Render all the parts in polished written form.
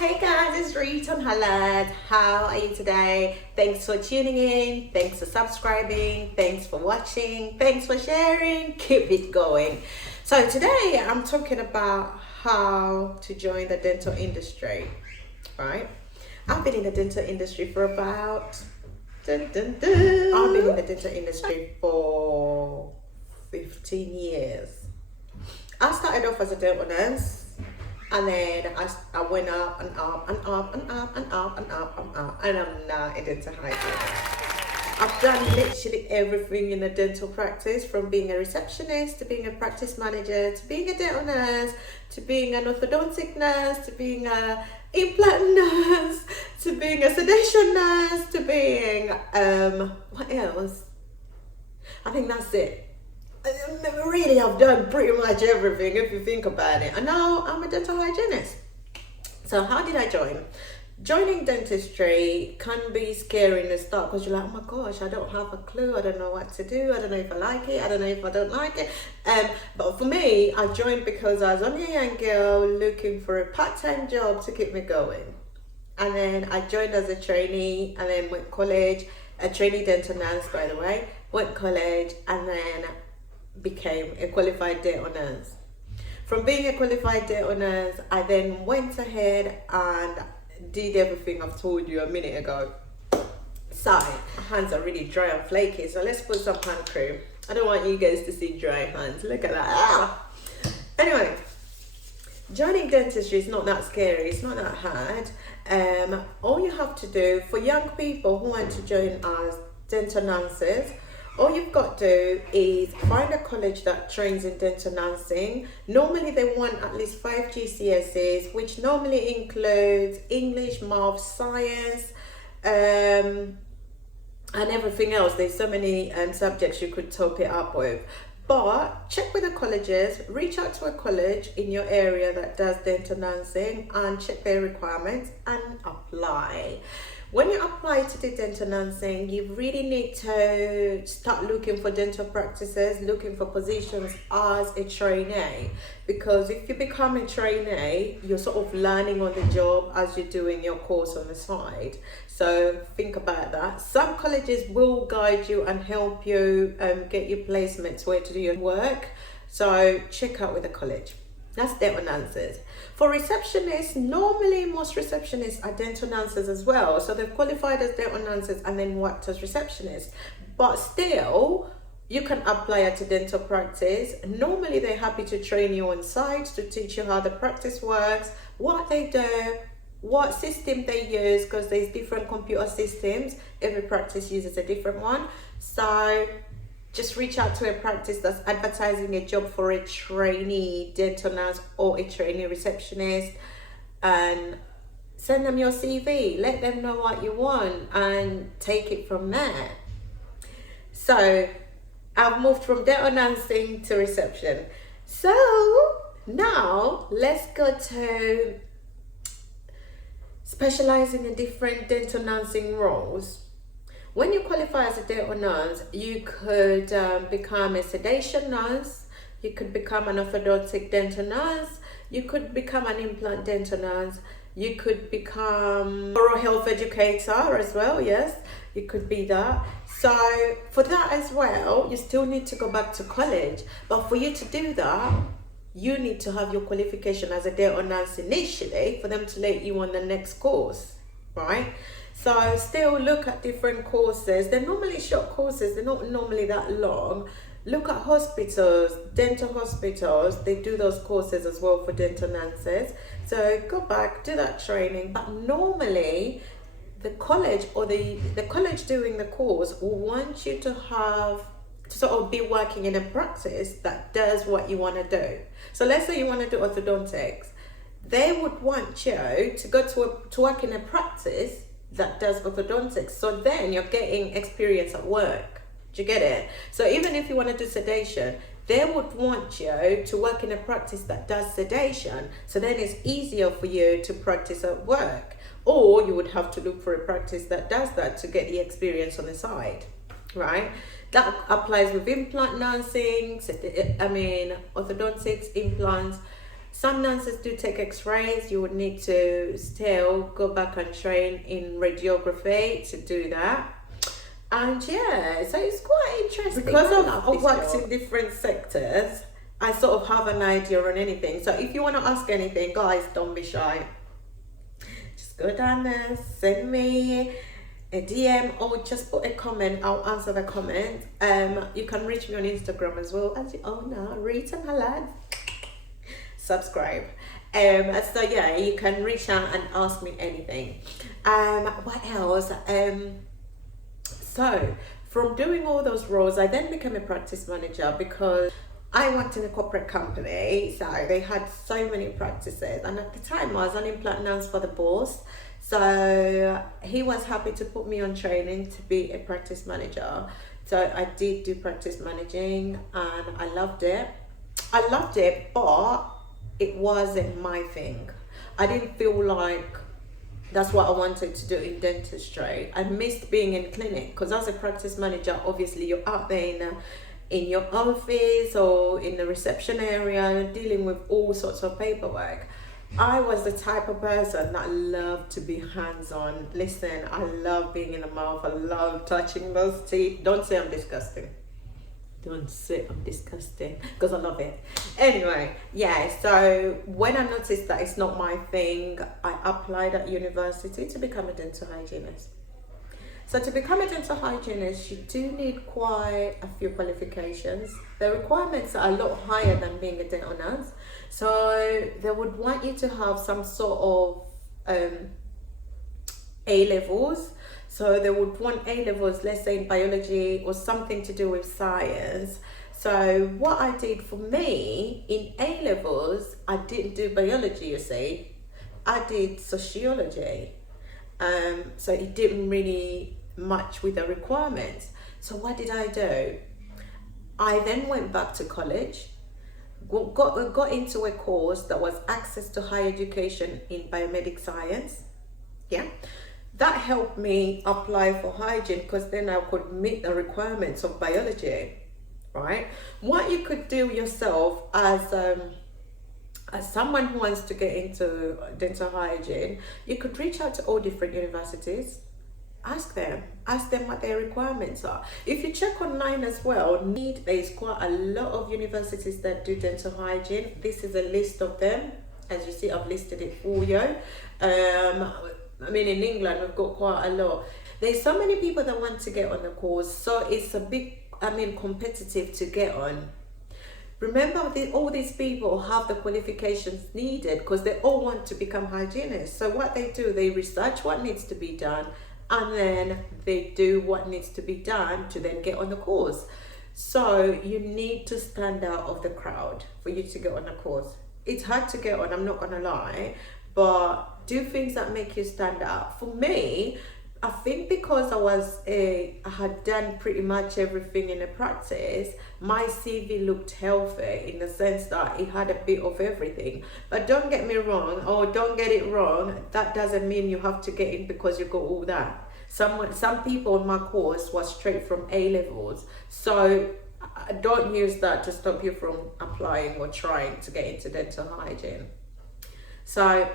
hey guys, it's Riton Halad. How are you today? Thanks for tuning in, thanks for subscribing, thanks for watching, thanks for sharing, keep it going. So today I'm talking about how to join the dental industry, right? I've been in the dental industry for about, I've been in the dental industry for 15 years. I started off as a dental nurse, and then I went up and up and up and up and up and up and up, and I'm now a dental hygienist. I've done literally everything in a dental practice, from being a receptionist to being a practice manager to being a dental nurse to being an orthodontic nurse to being a implant nurse to being a sedation nurse to being what else? I think that's it. Really, I've done pretty much everything if you think about it, and now I'm a dental hygienist. So how did I join? Joining dentistry can be scary in the start because you're like, oh my gosh, I don't have a clue, I don't know what to do, I don't know if I like it, I don't know if I don't like it. But for me, I joined because I was only a young girl looking for a part-time job to keep me going. And then I joined as a trainee, and then went college, a trainee dental nurse by the way, went college, and then became a qualified dental nurse. From being a qualified dental nurse, I then went ahead and did everything I've told you a minute ago. So my hands are really dry and flaky, so let's put some hand cream. I don't want you guys to see dry hands. Look at that. Anyway, joining dentistry is not that scary, it's not that hard. All you have to do, for young people who want to join as dental nurses, all you've got to do is find a college that trains in dental nursing. Normally they want at least 5 GCSEs, which normally includes English, math, science, and everything else. There's so many subjects you could top it up with. But check with the colleges, reach out to a college in your area that does dental nursing and check their requirements and apply. When you apply to do dental nursing, you really need to start looking for dental practices, looking for positions as a trainee. Because if you become a trainee, you're sort of learning on the job as you're doing your course on the side. So think about that. Some colleges will guide you and help you get your placements where to do your work. So check out with the college. That's dental nurses. For receptionists, normally most receptionists are dental nurses as well. So they've qualified as dental nurses and then worked as receptionists. But still, you can apply at a dental practice. Normally they're happy to train you on site, to teach you how the practice works, what they do, what system they use, because there's different computer systems. Every practice uses a different one. So just reach out to a practice that's advertising a job for a trainee dental nurse or a trainee receptionist and send them your CV. Let them know what you want and take it from there. So I've moved from dental nursing to reception. So now let's go to specializing in different dental nursing roles. When you qualify as a dental nurse, you could become a sedation nurse, you could become an orthodontic dental nurse, you could become an implant dental nurse, you could become oral health educator as well, yes, you could be that. So for that as well, you still need to go back to college, but for you to do that, you need to have your qualification as a dental nurse initially for them to let you on the next course, right? So still look at different courses. They're normally short courses, they're not normally that long. Look at hospitals, dental hospitals, they do those courses as well for dental nurses. So go back, do that training. But normally the college or the college doing the course will want you to have to sort of be working in a practice that does what you want to do. So let's say you want to do orthodontics. They would want you to go to work in a practice that does orthodontics, so then you're getting experience at work. Do you get it? So even if you want to do sedation, they would want you to work in a practice that does sedation, so then it's easier for you to practice at work. Or you would have to look for a practice that does that to get the experience on the side, right? That applies with implant nursing, orthodontics, implants, Some nurses do take x-rays. You would need to still go back and train in radiography to do that. And yeah, so it's quite interesting. Because I've worked in different sectors, I sort of have an idea on anything. So if you want to ask anything, guys, don't be shy. Just go down there, send me a DM or just put a comment. I'll answer the comment. You can reach me on Instagram as well, as you all know, Rita Halad. Subscribe. So yeah, you can reach out and ask me anything. What else? So from doing all those roles, I then became a practice manager because I worked in a corporate company, so they had so many practices, and at the time I was an implant nurse for the boss, so he was happy to put me on training to be a practice manager. So I did do practice managing and I loved it. But it wasn't my thing. I didn't feel like that's what I wanted to do in dentistry. I missed being in clinic because as a practice manager, obviously you're out there in your office or in the reception area dealing with all sorts of paperwork. I was the type of person that loved to be hands-on. Listen, I love being in the mouth. I love touching those teeth. Don't say I'm disgusting. Don't say I'm disgusting, because I love it. Anyway, yeah, so when I noticed that it's not my thing, I applied at university to become a dental hygienist. So to become a dental hygienist, you do need quite a few qualifications. The requirements are a lot higher than being a dental nurse. So they would want you to have some sort of A-levels. So they would want A-levels, let's say in biology or something to do with science. So what I did for me, in A-levels, I didn't do biology, you see. I did sociology. So it didn't really match with the requirements. So what did I do? I then went back to college, got into a course that was access to higher education in biomedical science. Yeah. That helped me apply for hygiene because then I could meet the requirements of biology, right? What you could do yourself as someone who wants to get into dental hygiene, you could reach out to all different universities, ask them what their requirements are. If you check online as well, there's quite a lot of universities that do dental hygiene. This is a list of them. As you see, I've listed it for you. I mean, in England, we've got quite a lot. There's so many people that want to get on the course, so it's a bit, competitive to get on. Remember, all these people have the qualifications needed because they all want to become hygienists. So what they do, they research what needs to be done, and then they do what needs to be done to then get on the course. So you need to stand out of the crowd for you to get on the course. It's hard to get on, I'm not gonna lie, but do things that make you stand out. For me, I think because I had done pretty much everything in the practice, my CV looked healthy in the sense that it had a bit of everything. But don't get me wrong, or don't get it wrong, that doesn't mean you have to get in because you got all that. Some people in my course were straight from A-levels. So don't use that to stop you from applying or trying to get into dental hygiene. So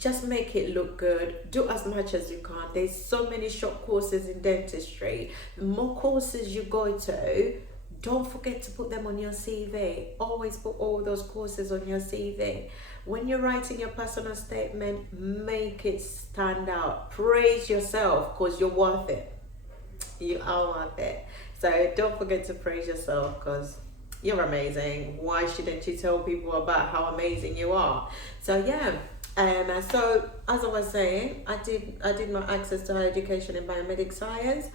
just make it look good. Do as much as you can. There's so many short courses in dentistry. The more courses you go to, don't forget to put them on your CV. Always put all those courses on your CV. When you're writing your personal statement, make it stand out. Praise yourself because you're worth it. You are worth it. So don't forget to praise yourself because you're amazing. Why shouldn't you tell people about how amazing you are? So yeah. So as I was saying, I did my access to higher education in biomedical science,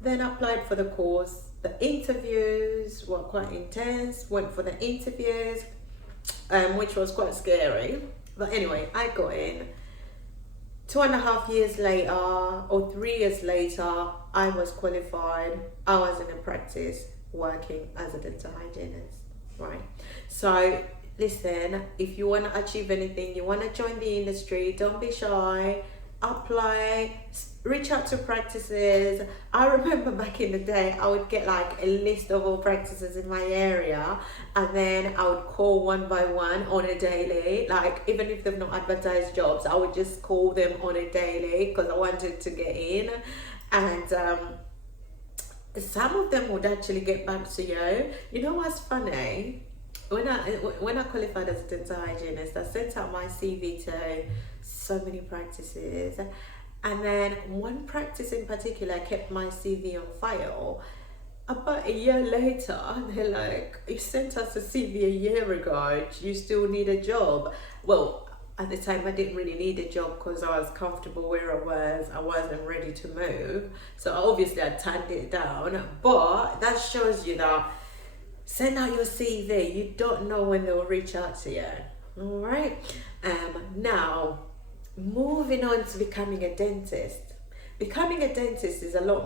then applied for the course. The interviews were quite intense, went for the interviews, which was quite scary. But anyway, I got in. 2.5 years later, or 3 years later, I was qualified. I was in a practice working as a dental hygienist, right? So listen, if you want to achieve anything, you want to join the industry, don't be shy, apply, reach out to practices. I remember back in the day, I would get like a list of all practices in my area, and then I would call one by one on a daily. Like, even if they've not advertised jobs, I would just call them on a daily because I wanted to get in. And some of them would actually get back to you. You know what's funny? When I qualified as a dental hygienist, I sent out my CV to so many practices, and then one practice in particular kept my CV on file. About a year later, they're like, "You sent us a CV a year ago. Do you still need a job?" Well, at the time, I didn't really need a job because I was comfortable where I was. I wasn't ready to move, so obviously I turned it down. But that shows you that send out your CV. You don't know when they'll reach out to you. All right. Now, moving on to becoming a dentist. Becoming a dentist is a lot,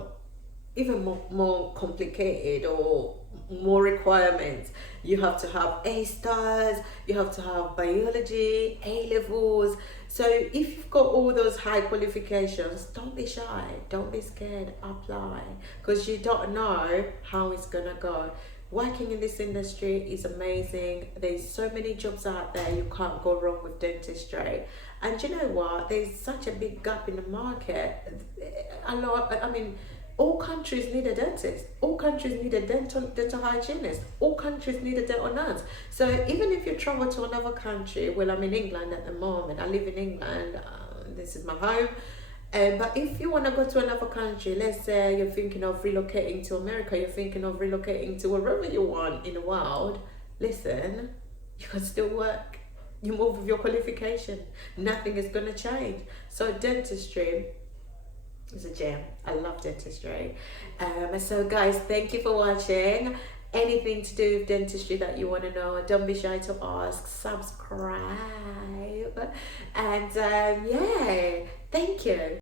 even more complicated, or more requirements. You have to have A stars, you have to have biology, A levels. So if you've got all those high qualifications, don't be shy, don't be scared, apply, because you don't know how it's gonna go. Working in this industry is amazing. There's so many jobs out there, you can't go wrong with dentistry. And you know what? There's such a big gap in the market. All countries need a dentist. All countries need a dental hygienist. All countries need a dental nurse. So even if you travel to another country, well, I'm in England at the moment. I live in England. This is my home. But if you want to go to another country, let's say you're thinking of relocating to America, you're thinking of relocating to wherever you want in the world, listen, you can still work. You move with your qualification. Nothing is going to change. So dentistry is a gem. I love dentistry. So guys, thank you for watching. Anything to do with dentistry that you want to know, don't be shy to ask. Subscribe. And yeah, thank you.